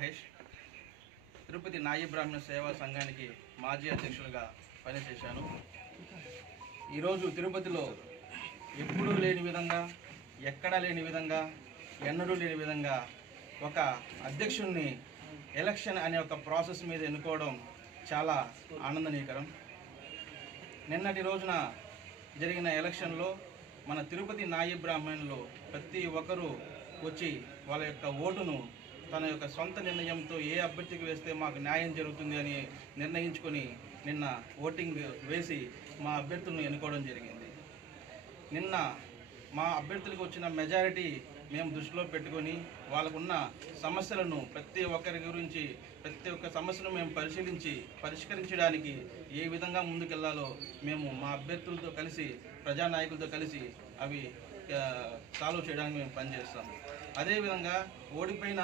మహేష్ తిరుపతి నాయి బ్రాహ్మణ సేవా సంఘానికి మాజీ అధ్యక్షులుగా పనిచేశాను. ఈరోజు తిరుపతిలో ఎప్పుడూ లేని విధంగా ఎక్కడా లేని విధంగా ఎన్నడూ లేని విధంగా ఒక అధ్యక్షుడిని ఎలక్షన్ అనే ఒక ప్రాసెస్ మీద ఎన్నుకోవడం చాలా ఆనందనీయకరం నిన్నటి రోజున జరిగిన ఎలక్షన్లో మన తిరుపతి నాయి బ్రాహ్మణులు ప్రతి ఒక్కరూ వచ్చి వాళ్ళ యొక్క ఓటును తన యొక్క సొంత నిర్ణయంతో ఏ అభ్యర్థికి వేస్తే మాకు న్యాయం జరుగుతుంది అని నిర్ణయించుకొని నిన్న ఓటింగ్ వేసి మా అభ్యర్థులను ఎన్నుకోవడం జరిగింది. నిన్న మా అభ్యర్థులకు వచ్చిన మెజారిటీ మేము దృష్టిలో పెట్టుకొని వాళ్ళకున్న సమస్యలను ప్రతి ఒక్కరి గురించి ప్రతి ఒక్క సమస్యను మేము పరిశీలించి పరిష్కరించడానికి ఏ విధంగా ముందుకెళ్ళాలో మేము మా అభ్యర్థులతో కలిసి ప్రజానాయకులతో కలిసి అవి సాల్వ్ చేయడానికి మేము పనిచేస్తాము. అదేవిధంగా ఓడిపోయిన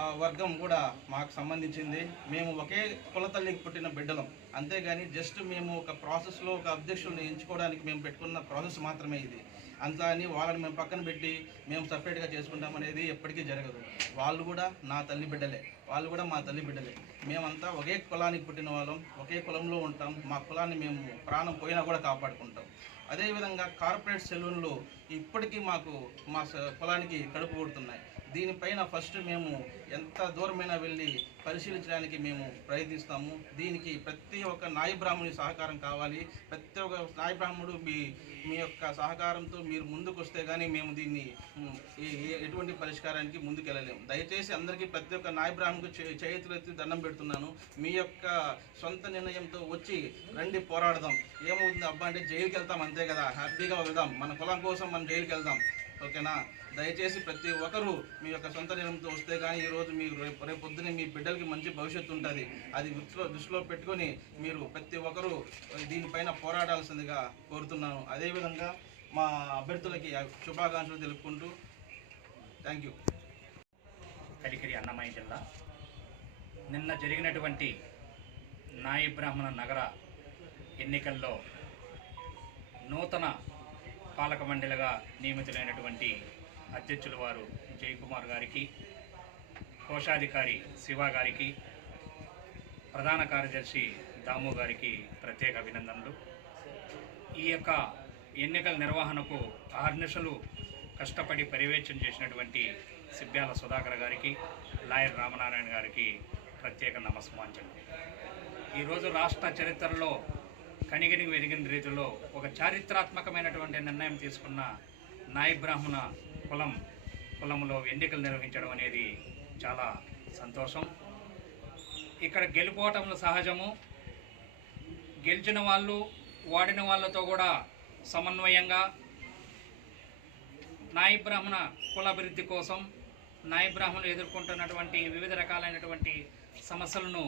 వర్గం కూడా మాకు సంబంధించింది. మేము ఒకే కులతల్లికి పుట్టిన బిడ్డలం. అంతేగాని జస్ట్ మేము ఒక ప్రాసెస్లో ఒక అధ్యక్షుల్ని ఎంచుకోవడానికి మేము పెట్టుకున్న ప్రాసెస్ మాత్రమే ఇది. అంతా అని వాళ్ళని మేము పక్కన పెట్టి మేము సపరేట్గా చేసుకుంటాం అనేది ఎప్పటికీ జరగదు. వాళ్ళు కూడా నా తల్లి బిడ్డలే. వాళ్ళు కూడా మా తల్లి బిడ్డలే. మేమంతా ఒకే కులానికి పుట్టిన వాళ్ళం. ఒకే కులంలో ఉంటాం. మా కులాన్ని మేము ప్రాణం పోయినా కూడా కాపాడుకుంటాం. అదేవిధంగా కార్పొరేట్ సెలూన్లు ఇప్పటికీ మాకు మా స- కులానికి కడుపు కొడుతున్నాయి. దీనిపైన ఫస్ట్ మేము ఎంత దూరమైనా వెళ్ళి పరిశీలించడానికి మేము ప్రయత్నిస్తాము. దీనికి ప్రతి ఒక్క నాయ బ్రాహ్మణి సహకారం కావాలి. ప్రతి ఒక్క నాయ బ్రాహ్మణుడు మీ మీ యొక్క సహకారంతో మీరు ముందుకు వస్తే కానీ మేము దీన్ని ఏ- ఎటువంటి పరిష్కారానికి ముందుకెళ్ళలేము. దయచేసి అందరికీ ప్రతి ఒక్క నాయ బ్రాహ్మణుకు చే- చేతులెత్తి దండం పెడుతున్నాను. మీ యొక్క సొంత నిర్ణయంతో వచ్చి రండి పోరాడదాం. ఏమవుతుంది అబ్బా అంటే జైలుకి వెళ్తాం అంతే కదా. హ్యాపీగా వెళ్దాం. మన కులం కోసం మనం జైలుకి వెళ్దాం ఓకేనా? దయచేసి ప్రతి ఒక్కరూ మీ యొక్క సొంత నిర్ణయంతో వస్తే కానీ ఈరోజు మీరు రేపు రేపు పొద్దునే మీ బిడ్డలకి మంచి భవిష్యత్తు ఉంటుంది. అది దృష్టిలో దృష్టిలో పెట్టుకొని మీరు ప్రతి ఒక్కరూ దీనిపైన పోరాడాల్సిందిగా కోరుతున్నాను. అదేవిధంగా మా అభ్యర్థులకి శుభాకాంక్షలు తెలుపుకుంటూ థ్యాంక్ యూ. కలికిరి అన్నమయ్య జిల్లా. నిన్న జరిగినటువంటి నాయి బ్రాహ్మణ నగర ఎన్నికల్లో నూతన పాలక మండలిగా నియమితులైనటువంటి అధ్యక్షుల వారు జయకుమార్ గారికి కోశాధికారి శివ గారికి ప్రధాన కార్యదర్శి దాము గారికి ప్రత్యేక అభినందనలు. ఈ యొక్క ఎన్నికల నిర్వహణకు ఆర్నిషలు కష్టపడి పర్యవేక్షణ చేసినటువంటి సిబ్బ్యాల సుధాకర్ గారికి లాయర్ రామనారాయణ గారికి ప్రత్యేక నమస్మాంజలు ఈరోజు రాష్ట్ర చరిత్రలో కనిగిని వెరిగిన రీతిలో ఒక చారిత్రాత్మకమైనటువంటి నిర్ణయం తీసుకున్న నాయ బ్రాహ్మణ కులం కులంలో ఎన్నికలు నిర్వహించడం అనేది చాలా సంతోషం. ఇక్కడ గెలుపోవటంలో సహజము. గెలిచిన వాళ్ళు వాడిన వాళ్ళతో కూడా సమన్వయంగా నాయ బ్రాహ్మణ కుల అభివృద్ధి కోసం నాయ బ్రాహ్మణులు ఎదుర్కొంటున్నటువంటి వివిధ రకాలైనటువంటి సమస్యలను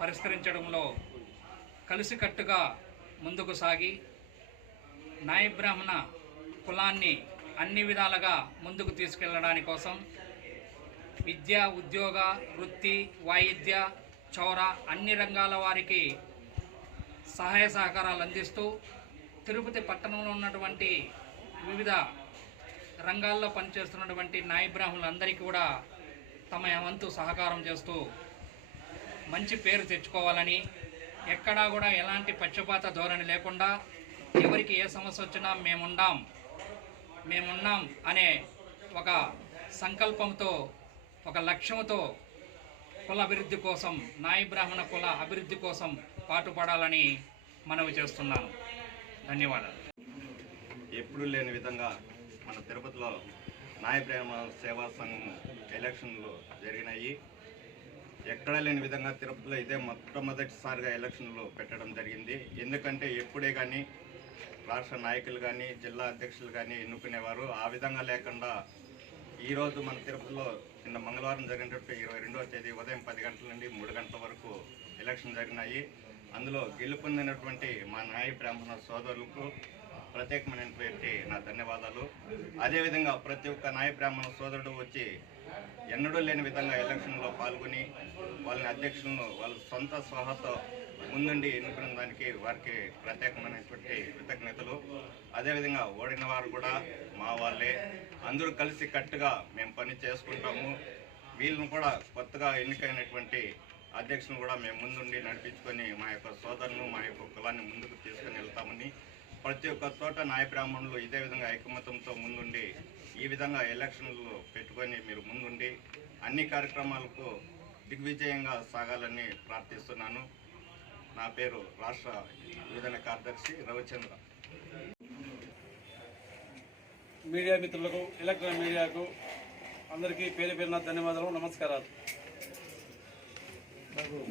పరిష్కరించడంలో కలిసికట్టుగా ముందుకు సాగి నాయబ్రాహ్మణ కులాన్ని అన్ని విధాలుగా ముందుకు తీసుకెళ్ళడానికి కోసం విద్య ఉద్యోగ వృత్తి వాయిద్య చౌర అన్ని రంగాల వారికి సహాయ సహకారాలు అందిస్తూ తిరుపతి పట్టణంలో ఉన్నటువంటి వివిధ రంగాల్లో పనిచేస్తున్నటువంటి నాయబ్రాహ్మణులందరికీ కూడా తమ వంతు సహకారం చేస్తూ మంచి పేరు తెచ్చుకోవాలని ఎక్కడా కూడా ఎలాంటి పక్షపాత ధోరణి లేకుండా ఎవరికి ఏ సమస్య వచ్చినా మేముండాం మేమున్నాం అనే ఒక సంకల్పంతో ఒక లక్ష్యంతో కుల అభివృద్ధి కోసం నాయి బ్రాహ్మణ కుల అభివృద్ధి కోసం పాటుపడాలని మనవి చేస్తున్నాను. ధన్యవాదాలు. ఎప్పుడూ లేని విధంగా మన తిరుపతిలో నాయ సేవా సంఘం ఎలక్షన్లు జరిగినాయి. ఎక్కడా లేని విధంగా తిరుపతిలో ఇదే మొట్టమొదటిసారిగా ఎలక్షన్లు పెట్టడం జరిగింది. ఎందుకంటే ఎప్పుడే కానీ రాష్ట్ర నాయకులు కానీ జిల్లా అధ్యక్షులు కానీ ఎన్నుకునేవారు. ఆ విధంగా లేకుండా ఈరోజు మన తిరుపతిలో నిన్న మంగళవారం జరిగినటువంటి ఇరవై రెండవ తేదీ ఉదయం పది గంటల నుండి మూడు గంటల వరకు ఎలక్షన్ జరిగినాయి. అందులో గెలుపొందినటువంటి మా నాయ బ్రాహ్మణ సోదరులకు ప్రత్యేకమైనటువంటి నా ధన్యవాదాలు. అదేవిధంగా ప్రతి ఒక్క నాయ బ్రాహ్మణ సోదరుడు వచ్చి ఎన్నడూ లేని విధంగా ఎలక్షన్లో పాల్గొని వాళ్ళని అధ్యక్షులను వాళ్ళ సొంత స్వహతో ముందుండి ఎన్నుకున్న దానికి వారికి ప్రత్యేకమైనటువంటి కృతజ్ఞతలు. అదేవిధంగా ఓడిన వారు కూడా మా వాళ్ళే. అందరూ కలిసి కట్టుగా మేము పని చేసుకుంటాము. వీళ్ళను కూడా కొత్తగా ఎన్నికైనటువంటి అధ్యక్షులను కూడా మేము ముందుండి నడిపించుకొని మా యొక్క సోదరులను మా యొక్క కులాన్ని ముందుకు తీసుకొని వెళ్తామని ప్రతి ఒక్క చోట నాయ బ్రాహ్మణులు ఇదే విధంగా ఐకమత్యంతో ముందుండి ఈ విధంగా ఎలక్షన్లు పెట్టుకొని మీరు ముందుండి అన్ని కార్యక్రమాలకు దిగ్విజయంగా సాగాలని ప్రార్థిస్తున్నాను. నా పేరు రాష్ట్ర విధాన కార్యదర్శి రవిచంద్ర. మీడియా మిత్రులకు ఎలక్ట్రానిక్ మీడియాకు అందరికీ పేరు పేరున ధన్యవాదాలు నమస్కారాలు.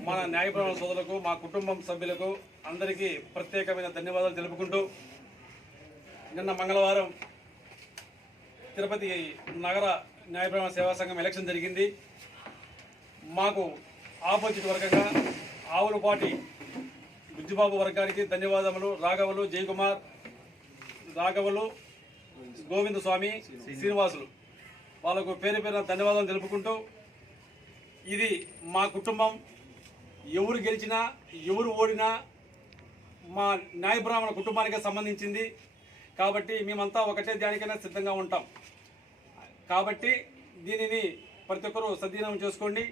మన న్యాయపరమైన సోదరులకు మా కుటుంబం సభ్యులకు అందరికీ ప్రత్యేకమైన ధన్యవాదాలు తెలుపుకుంటూ నిన్న మంగళవారం తిరుపతి నగర న్యాయప్రమాణ సేవా సంఘం ఎలక్షన్ జరిగింది. మాకు ఆపోజిట్ వర్గంగా ఆవులపాటి బుద్ధిబాబు వర్గానికి ధన్యవాదములు. రాఘవులు జయకుమార్ రాఘవలు గోవింద స్వామి శ్రీనివాసులు. వాళ్ళకు పేరు పేరున ధన్యవాదాలు తెలుపుకుంటూ ఇది మా కుటుంబం. ఎవరు గెలిచినా ఎవరు ఓడినా మా న్యాయబ్రాహ్మణ కుటుంబానికి సంబంధించింది. కాబట్టి మేమంతా ఒకటే దానికైనా సిద్ధంగా ఉంటాం. కాబట్టి దీనిని ప్రతి ఒక్కరూ సద్వినియోగం చేసుకోండి.